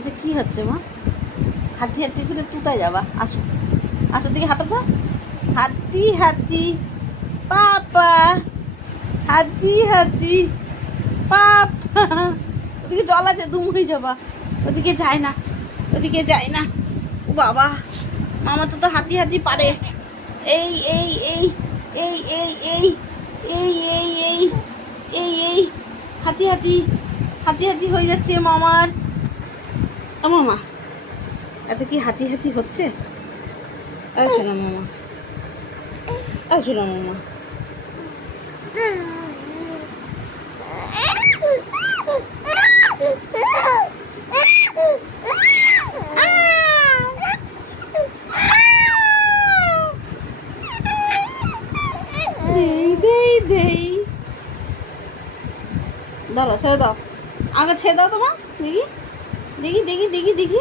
আচ্ছা কি হচ্ছে মা? হাঁটি হাঁটি করে তুতায় যাবা? আসো আসো, দিকে হাঁটা যা। হাঁটি হাঁটি পাপা, হাঁটি হাঁটি পাপা। ওদিকে জল আছে, দুম হয়ে যাবা। ওদিকে যায় না, ওদিকে যায় না। ও বাবা, মামা তো হাঁটি হাঁটি পারে। এই এই এই এই এই এই এই এই এই এই এই হাঁটি হাঁটি হাঁটি হাঁটি হয়ে যাচ্ছে মামার। ও মামা, এত কি হাঁটি হাঁটি হচ্ছে? শোনা মামা, শোনা মামা। ধরো, ছেড়ে দাও, আগে ছেড়ে দাও তোমার। দেখি দেখি দেখি দেখি দেখি।